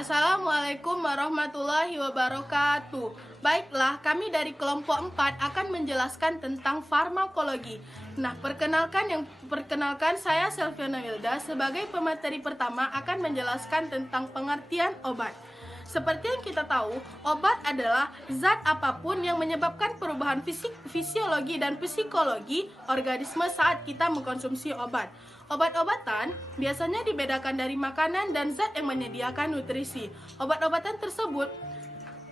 Assalamualaikum warahmatullahi wabarakatuh. Baiklah, kami dari kelompok 4 akan menjelaskan tentang farmakologi. Nah, perkenalkan saya Selviana Wilda sebagai pemateri pertama akan menjelaskan tentang pengertian obat. Seperti yang kita tahu, obat adalah zat apapun yang menyebabkan perubahan fisiologi dan psikologi organisme saat kita mengkonsumsi obat. Obat-obatan biasanya dibedakan dari makanan dan zat yang menyediakan nutrisi. Obat-obatan tersebut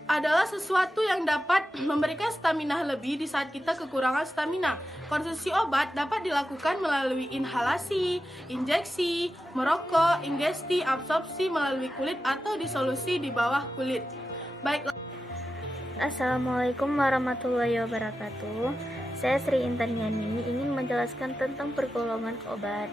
adalah sesuatu yang dapat memberikan stamina lebih di saat kita kekurangan stamina. Konsumsi obat dapat dilakukan melalui inhalasi, injeksi, merokok, ingesti, absorpsi melalui kulit atau disolusi di bawah kulit. Baiklah. Assalamualaikum warahmatullahi wabarakatuh. Saya Sri Intan-Yani ingin menjelaskan tentang pergolongan obat.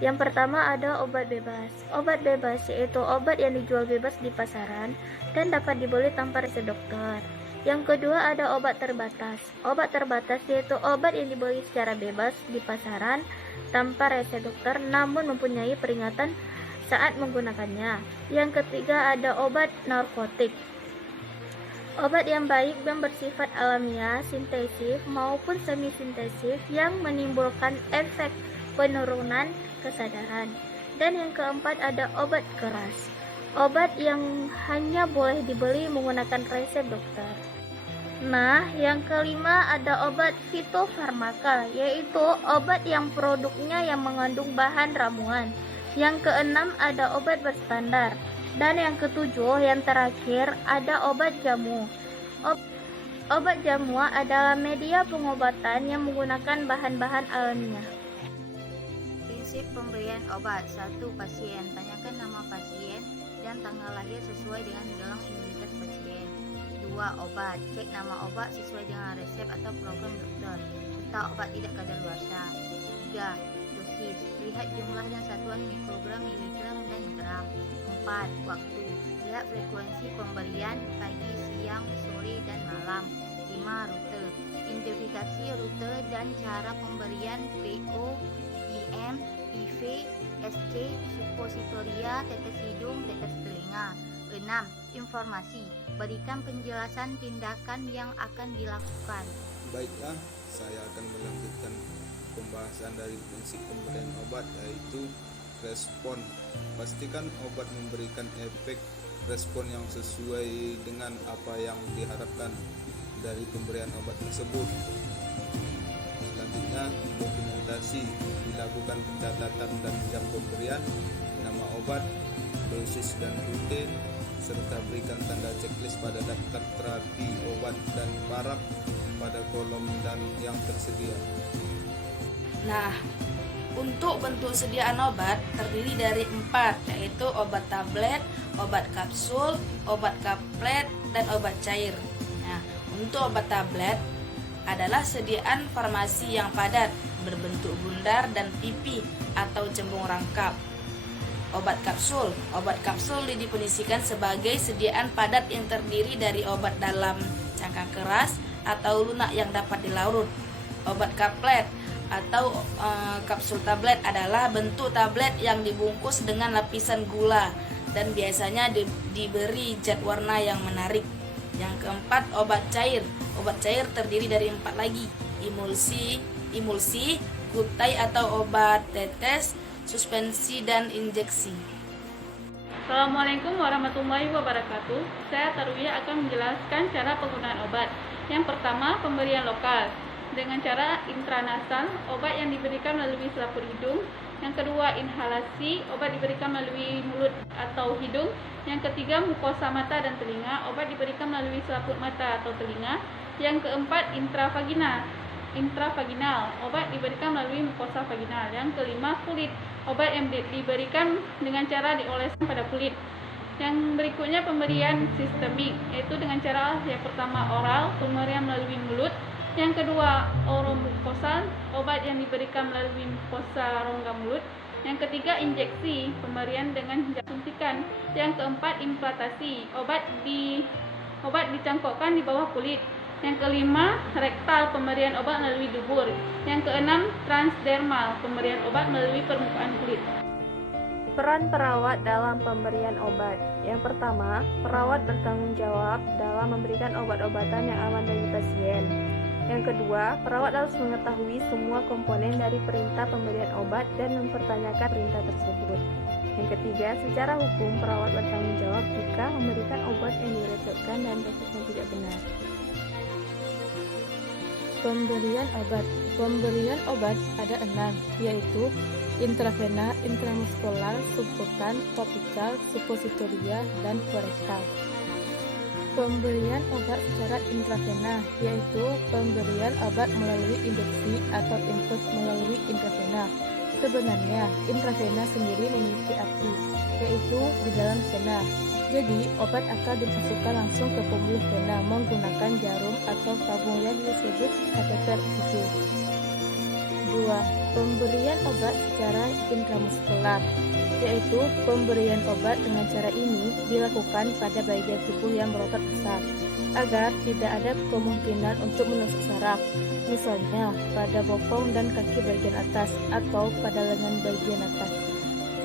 Yang pertama ada obat bebas. Obat bebas yaitu obat yang dijual bebas di pasaran dan dapat dibeli tanpa resep dokter. Yang kedua ada obat terbatas. Obat terbatas yaitu obat yang dibeli secara bebas di pasaran tanpa resep dokter namun mempunyai peringatan saat menggunakannya. Yang ketiga ada obat narkotik. Obat yang baik dan bersifat alamiah, sintesis maupun semi-sintesis yang menimbulkan efek penurunan kesadaran. Dan yang keempat ada obat keras. Obat yang hanya boleh dibeli menggunakan resep dokter. Nah, yang kelima ada obat fitofarmaka, yaitu obat yang produknya yang mengandung bahan ramuan. Yang keenam ada obat berstandar. Dan yang ketujuh, yang terakhir, ada obat jamu. Obat jamu adalah media pengobatan yang menggunakan bahan-bahan alamiah. Prinsip pemberian obat. 1. Pasien. Tanyakan nama pasien dan tanggal lahir sesuai dengan gelang identitas pasien. 2. Obat. Cek nama obat sesuai dengan resep atau program dokter serta obat tidak kadaluarsa. 3. Dosis. Lihat jumlah dan satuan mikrogram, miligram, dan gram. 4. Waktu. Lihat frekuensi pemberian pagi, siang, sore, dan malam. 5. Rute. Identifikasi rute dan cara pemberian PO, IM, IV, SC, suppositoria, tetes hidung, tetes telinga. 6. Informasi. Berikan penjelasan tindakan yang akan dilakukan. Baiklah, saya akan melanjutkan pembahasan dari prinsip pemberian obat, yaitu respon. Pastikan obat memberikan efek respon yang sesuai dengan apa yang diharapkan dari pemberian obat tersebut. Selanjutnya, dokumentasi. Dilakukan pencatatan dan jam pemberian, nama obat, dosis dan rute, serta berikan tanda checklist pada daftar terapi obat dan paraf pada kolom dan yang tersedia. Nah, untuk bentuk sediaan obat terdiri dari 4, yaitu obat tablet, obat kapsul, obat kaplet, dan obat cair. Nah, untuk obat tablet adalah sediaan farmasi yang padat, berbentuk bundar dan pipi atau cembung rangkap. Obat kapsul didefinisikan sebagai sediaan padat yang terdiri dari obat dalam cangkang keras atau lunak yang dapat dilarut. Obat kaplet atau kapsul tablet adalah bentuk tablet yang dibungkus dengan lapisan gula dan biasanya diberi zat warna yang menarik. Yang keempat, obat cair. Obat cair terdiri dari 4 lagi: emulsi, kutai atau obat tetes, suspensi, dan injeksi. Assalamualaikum warahmatullahi wabarakatuh. Saya Tarwiyah akan menjelaskan cara penggunaan obat. Yang pertama, pemberian lokal dengan cara intranasal, obat yang diberikan melalui selaput hidung. Yang kedua, inhalasi, obat diberikan melalui mulut atau hidung. Yang ketiga, mukosa mata dan telinga, obat diberikan melalui selaput mata atau telinga. Yang keempat, intravaginal, obat diberikan melalui mukosa vaginal. Yang kelima, kulit, obat yang diberikan dengan cara dioleskan pada kulit. Yang berikutnya, pemberian sistemik, yaitu dengan cara yang pertama oral, pemberian melalui mulut. Yang kedua, oromukosal, obat yang diberikan melalui mukosa rongga mulut. Yang ketiga, injeksi, pemberian dengan suntikan. Yang keempat, implantasi, obat dicangkokkan di bawah kulit. Yang kelima, rektal, pemberian obat melalui dubur. Yang keenam, transdermal, pemberian obat melalui permukaan kulit. Peran perawat dalam pemberian obat. Yang pertama, perawat bertanggung jawab dalam memberikan obat-obatan yang aman bagi pasien. Yang kedua, perawat harus mengetahui semua komponen dari perintah pemberian obat dan mempertanyakan perintah tersebut. Yang ketiga, secara hukum perawat bertanggung jawab jika memberikan obat yang diresepkan dan dosisnya tidak benar. Pemberian obat. Pemberian obat ada 6, yaitu intravena, intramuskular, subkutan, topikal, suppositoria, dan korektal. Pemberian obat secara intravena, yaitu pemberian obat melalui induksi atau input melalui intravena. Sebenarnya, intravena sendiri memiliki arti, yaitu di dalam vena. Jadi, obat akan dimasukkan langsung ke pembuluh vena menggunakan jarum atau tabung yang disebut kateter itu. 2. Pemberian obat secara intramuskular, yaitu pemberian obat dengan cara ini dilakukan pada bagian tubuh yang berotot besar agar tidak ada kemungkinan untuk menusuk saraf, misalnya pada bokong dan kaki bagian atas atau pada lengan bagian atas.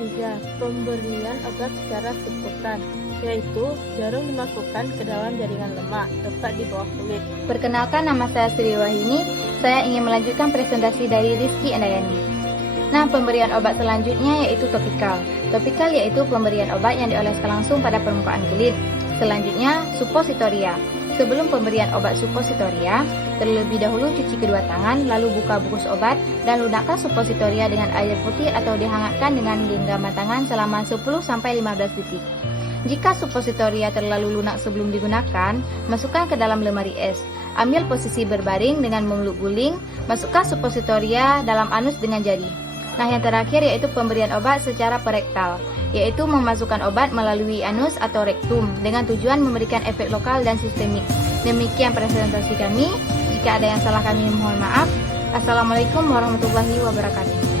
3. Pemberian obat secara subkutan, yaitu jarum dimasukkan ke dalam jaringan lemak tepat di bawah kulit. Perkenalkan, nama saya Sri Wahini. Saya ingin melanjutkan presentasi dari Rizky Andayani. Nah, pemberian obat selanjutnya yaitu topikal. Topikal yaitu pemberian obat yang dioleskan langsung pada permukaan kulit. Selanjutnya, suppositoria. Sebelum pemberian obat suppositoria, terlebih dahulu cuci kedua tangan, lalu buka bungkus obat, dan lunakkan suppositoria dengan air putih atau dihangatkan dengan genggaman tangan selama 10-15 detik. Jika suppositoria terlalu lunak sebelum digunakan, masukkan ke dalam lemari es. Ambil posisi berbaring dengan memeluk guling, masukkan suppositoria dalam anus dengan jari. Nah, yang terakhir yaitu pemberian obat secara perektal, yaitu memasukkan obat melalui anus atau rektum dengan tujuan memberikan efek lokal dan sistemik. Demikian presentasi kami. Jika ada yang salah kami mohon maaf. Assalamualaikum warahmatullahi wabarakatuh.